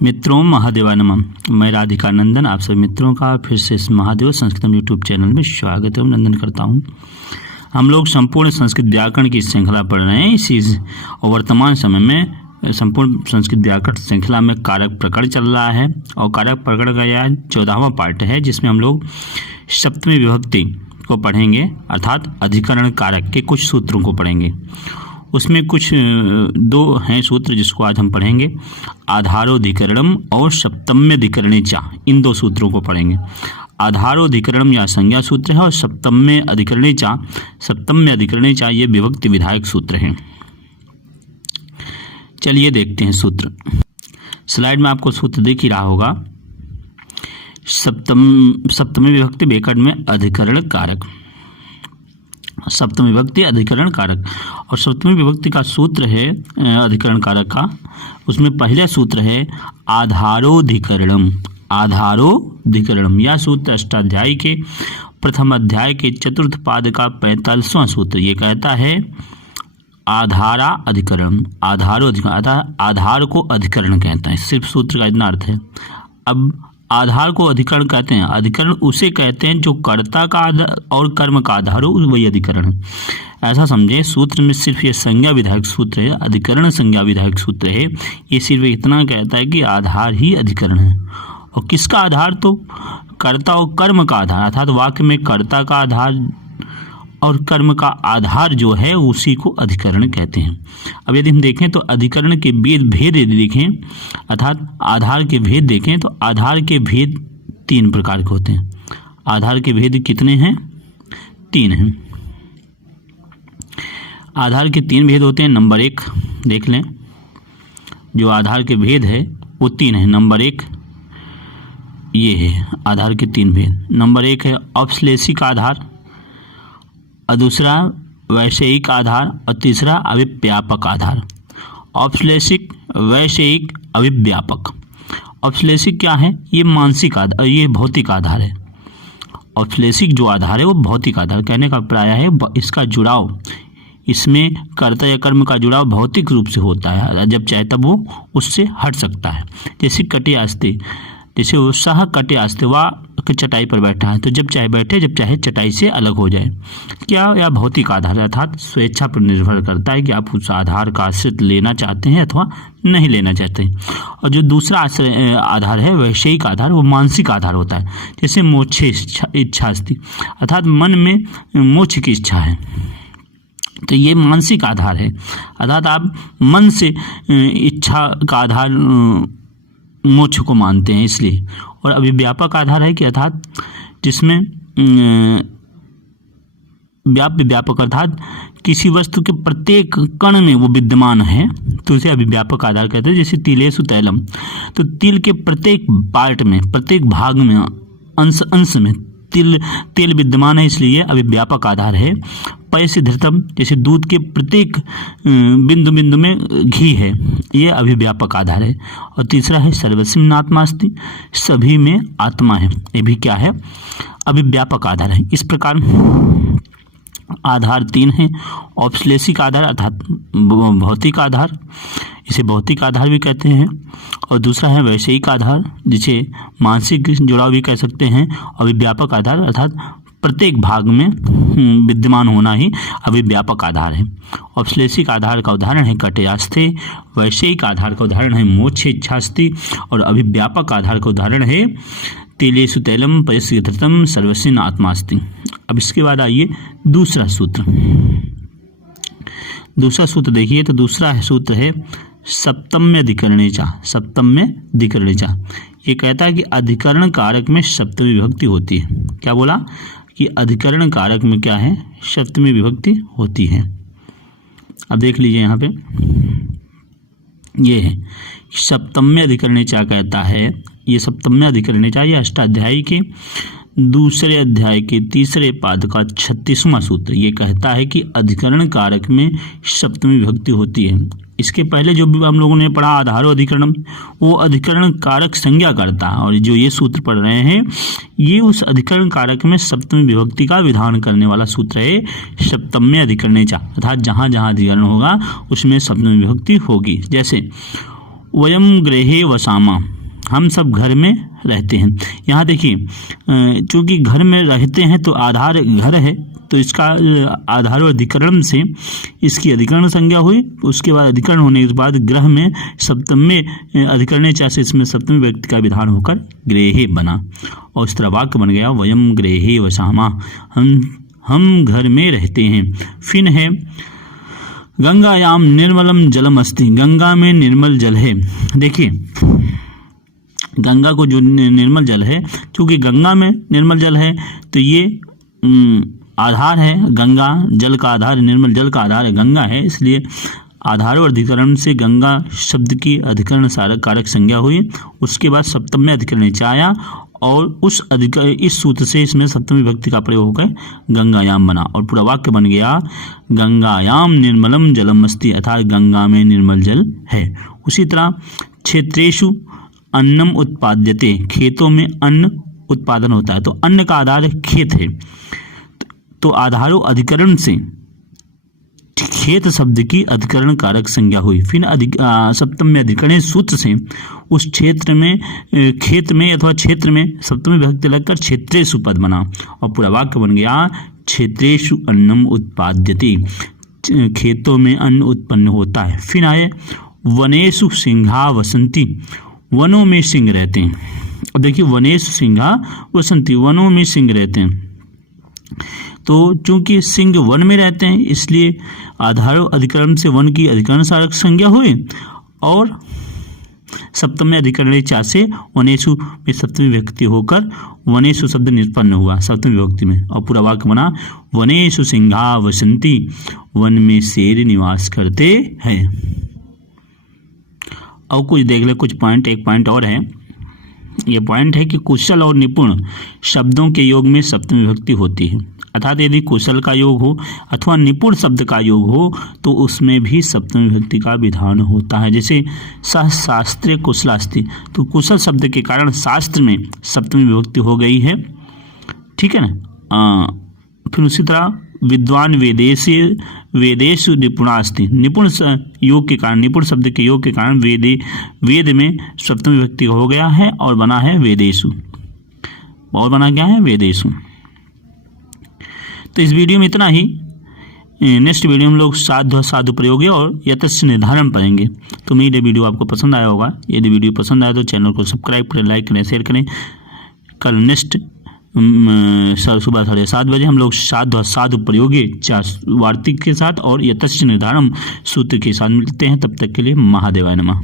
मित्रों महादेवा नमः। मैं राधिका नंदन आप सभी मित्रों का फिर से इस महादेव संस्कृतम यूट्यूब चैनल में स्वागत एवं नंदन करता हूँ। हम लोग संपूर्ण संस्कृत व्याकरण की श्रृंखला पढ़ रहे हैं। इसी वर्तमान समय में संपूर्ण संस्कृत व्याकरण श्रृंखला में कारक प्रकरण चल रहा है और कारक प्रकरण का यह 14वां पार्ट है, जिसमें हम लोग सप्तमी विभक्ति को पढ़ेंगे, अर्थात अधिकरण कारक के कुछ सूत्रों को पढ़ेंगे। उसमें कुछ दो हैं सूत्र जिसको आज हम पढ़ेंगे, आधारोधिकरणम और सप्तम्यधिकरणे चा। इन दो सूत्रों को पढ़ेंगे। आधारोधिकरणम या संज्ञा सूत्र है और सप्तम्य अधिकरणे चा ये विभक्ति विधायक सूत्र हैं। चलिए देखते हैं सूत्र। स्लाइड में आपको सूत्र दिख ही रहा होगा। सप्तमी विभक्ति व्याकरण में अधिकरण कारक, सप्तमी विभक्ति अधिकरण कारक। और सप्तमी विभक्ति का सूत्र है अधिकरण कारक का, उसमें पहला सूत्र है आधारोधिकरणम। आधारोधिकरणम यह सूत्र अष्टाध्यायी के प्रथम अध्याय के चतुर्थ पाद का 45वां सूत्र। ये कहता है आधारा अधिकरण, आधार को अधिकरण कहता है। सिर्फ सूत्र का इतना अर्थ है। अब आधार को अधिकरण कहते हैं। अधिकरण उसे कहते हैं जो कर्ता का आधार और कर्म का आधार हो, वही अधिकरण है। ऐसा समझे, सूत्र में सिर्फ ये संज्ञा विधायक सूत्र है, अधिकरण संज्ञा विधायक सूत्र है। ये सिर्फ इतना कहता है कि आधार ही अधिकरण है। और किसका आधार? तो कर्ता और कर्म का आधार, अर्थात वाक्य में कर्ता का आधार और कर्म का आधार जो है उसी को अधिकरण कहते हैं। अब यदि हम देखें तो अधिकरण के भेद यदि देखें, अर्थात आधार के भेद देखें तो आधार के भेद 3 प्रकार के होते हैं। आधार के भेद कितने हैं? 3 हैं। आधार के 3 भेद होते हैं। नंबर 1 देख लें, जो आधार के भेद है वो 3 है। नंबर 1 ये है आधार के 3 भेद। नंबर 1 है औपश्लेषिक आधार, और दूसरा वैषयिक आधार, और तीसरा अभिव्यापक आधार। औपश्लेषिक, वैषयिक, अभिव्यापक। औपश्लेषिक क्या है? ये मानसिक आधार, ये भौतिक आधार है। औपश्लेषिक जो आधार है वो भौतिक आधार, कहने का प्राय है इसका जुड़ाव, इसमें कर्ता या कर्म का जुड़ाव भौतिक रूप से होता है, जब चाहे तब वो उससे हट सकता है। जैसे कटे आस्ते, जैसे वो सह कटे आस्ते वह चटाई पर बैठा है, तो जब चाहे बैठे, जब चाहे चटाई से अलग हो जाए। क्या? या भौतिक आधार है, अर्थात स्वेच्छा पर निर्भर करता है कि आप उस आधार का आश्रित लेना चाहते हैं अथवा नहीं लेना चाहते हैं। और जो दूसरा आधार है वैषयिक आधार, वो मानसिक आधार होता है। जैसे मोक्ष इच्छा अस्ति, अर्थात मन में मोक्ष की इच्छा है, तो ये मानसिक आधार है, अर्थात आप मन से इच्छा का आधार मोक्ष को मानते हैं, इसलिए। और अभिव्यापक आधार है कि अर्थात जिसमें व्यापक अर्थात किसी वस्तु के प्रत्येक कण में वो विद्यमान है, तो उसे अभिव्यापक आधार कहते हैं। जैसे तिलेषु तैलम, तो तिल के प्रत्येक पार्ट में, प्रत्येक भाग में, अंश में तेल विद्यमान है, इसलिए अभिव्यापक आधार है। पयसि धृतम, जैसे दूध के प्रत्येक बिंदु में घी है, ये अभिव्यापक आधार है। और तीसरा है सर्वस्मिन् आत्मास्ति, सभी में आत्मा है, ये भी क्या है? अभिव्यापक आधार है। इस प्रकार आधार 3 है। औपश्लेषिक आधार अर्थात भौतिक आधार, इसे भौतिक आधार भी कहते हैं। और दूसरा है वैषयिक आधार, जिसे मानसिक जुड़ाव भी कह सकते हैं। अभिव्यापक आधार अर्थात प्रत्येक भाग में विद्यमान होना ही अभिव्यापक आधार है। औपश्लेषिक आधार का उदाहरण है कटे आस्ते, वैषयिक आधार का उदाहरण है मोक्ष इच्छास्ति, और अभिव्यापक आधार का उदाहरण है तिलेषु तैलम पयसि धृतम सर्वस्मिन् आत्मास्ति। अब इसके बाद आइए दूसरा सूत्र। दूसरा सूत्र देखिए, तो दूसरा सूत्र है सप्तम्यधिकरणे चा। ये कहता है कि अधिकरण कारक में सप्तमी विभक्ति होती है। क्या बोला? कि अधिकरण कारक में क्या है? सप्तमी विभक्ति होती है। अब देख लीजिए यहाँ पे, ये है सप्तम्य अधिकरणे चा कहता है। ये सप्तम्य अधिकरणे चा, ये अष्टाध्यायी के दूसरे अध्याय के तीसरे पाद का 36वां सूत्र। ये कहता है कि अधिकरण कारक में सप्तमी विभक्ति होती है। इसके पहले जो भी हम लोगों ने पढ़ा आधारो अधिकरणम, वो अधिकरण कारक संज्ञा करता है, और जो ये सूत्र पढ़ रहे हैं ये उस अधिकरण कारक में सप्तमी विभक्ति का विधान करने वाला सूत्र है सप्तम्य अधिकरणे चा, अर्थात जहाँ जहाँ अधिकरण होगा उसमें सप्तमी विभक्ति होगी। जैसे वयम गृहे वसामा, हम सब घर में रहते हैं। यहाँ देखिए चूँकि घर में रहते हैं तो आधार घर है, तो इसका आधार और अधिकरण से इसकी अधिकरण संज्ञा हुई। उसके बाद अधिकरण होने के बाद ग्रह में सप्तमी अधिकरण चा से इसमें सप्तमी व्यक्ति का विधान होकर गृहे बना और इस तरह वाक्य बन गया वयम गृहे वसामा, हम घर में रहते हैं। फिर है गंगायाम निर्मलम जलम अस्ति, गंगा में निर्मल जल है। देखिए गंगा को जो निर्मल जल है, क्योंकि गंगा में निर्मल जल है तो ये आधार है, गंगा जल का आधार, निर्मल जल का आधार है गंगा है, इसलिए आधार और अधिकरण से गंगा शब्द की अधिकरण कारक संज्ञा हुई। उसके बाद सप्तम में अधिकरण आया और उस इस सूत्र से इसमें सप्तमी विभक्ति का प्रयोग होकर गंगायाम बना और पूरा वाक्य बन गया गंगायाम निर्मलम जलम अस्ति, अर्थात गंगा में निर्मल जल है। उसी तरह क्षेत्रेषु अन्नम उत्पाद्यते, खेतों में अन्न उत्पादन होता है, तो अन्न का आधार खेत है, तो आधारो अधिकरण से खेत शब्द की अधिकरण कारक संज्ञा हुई। फिर सप्तम में अधिकरण सूत्र से उस क्षेत्र में खेत में अथवा क्षेत्र में सप्तमी विभक्ति लगकर क्षेत्रेषु पद बना और पूरा वाक्य बन गया क्षेत्रेषु अन्नम उत्पाद्यते, खेतों में अन्न उत्पन्न होता है। फिर आए वनेषु सिंहा वसंती, वनों में सिंह रहते हैं। और देखिए वनेषु सिंहा वसंती, वनों में सिंह रहते हैं, तो चूंकि सिंह वन में रहते हैं इसलिए आधार अधिकरण से वन की अधिकरण कारक संज्ञा हुई और सप्तमी अधिकरण चा से वनेषु में सप्तमी विभक्ति होकर वनेषु शब्द निष्पन्न हुआ सप्तमी विभक्ति में और पूरा वाक्य बना वनेषु सिंहा वसंती, वन में शेर निवास करते हैं। और कुछ देख ले कुछ पॉइंट, एक पॉइंट और है, ये पॉइंट है कि कुशल और निपुण शब्दों के योग में सप्तमी विभक्ति होती है, अर्थात यदि कुशल का योग हो अथवा निपुण शब्द का योग हो तो उसमें भी सप्तमी विभक्ति का विधान होता है। जैसे शास्त्रे कुशलास्ति, तो कुशल शब्द के कारण शास्त्र में सप्तमी विभक्ति हो गई है, ठीक है ना। फिर उसी तरह विद्वान वेदेषु निपुणास्ति, निपुण योग के कारण, निपुण शब्द के योग के कारण वेद में सप्तमी विभक्ति हो गया है और बना है वेदेषु, और बना क्या है वेदेषु। तो इस वीडियो में इतना ही। नेक्स्ट वीडियो में हम लोग साधु प्रयोग और यतस्य निर्धारण पढ़ेंगे। तो उम्मीद है वीडियो आपको पसंद आया होगा। यदि वीडियो पसंद आया तो चैनल को सब्सक्राइब करें, लाइक करें, शेयर करें। कल नेक्स्ट सुबह 7:30 बजे हम लोग साधु प्रयोगे वार्तिक के साथ और यतस्य निर्धारण सूत्र के साथ मिलते हैं। तब तक के लिए महादेवाय नमः।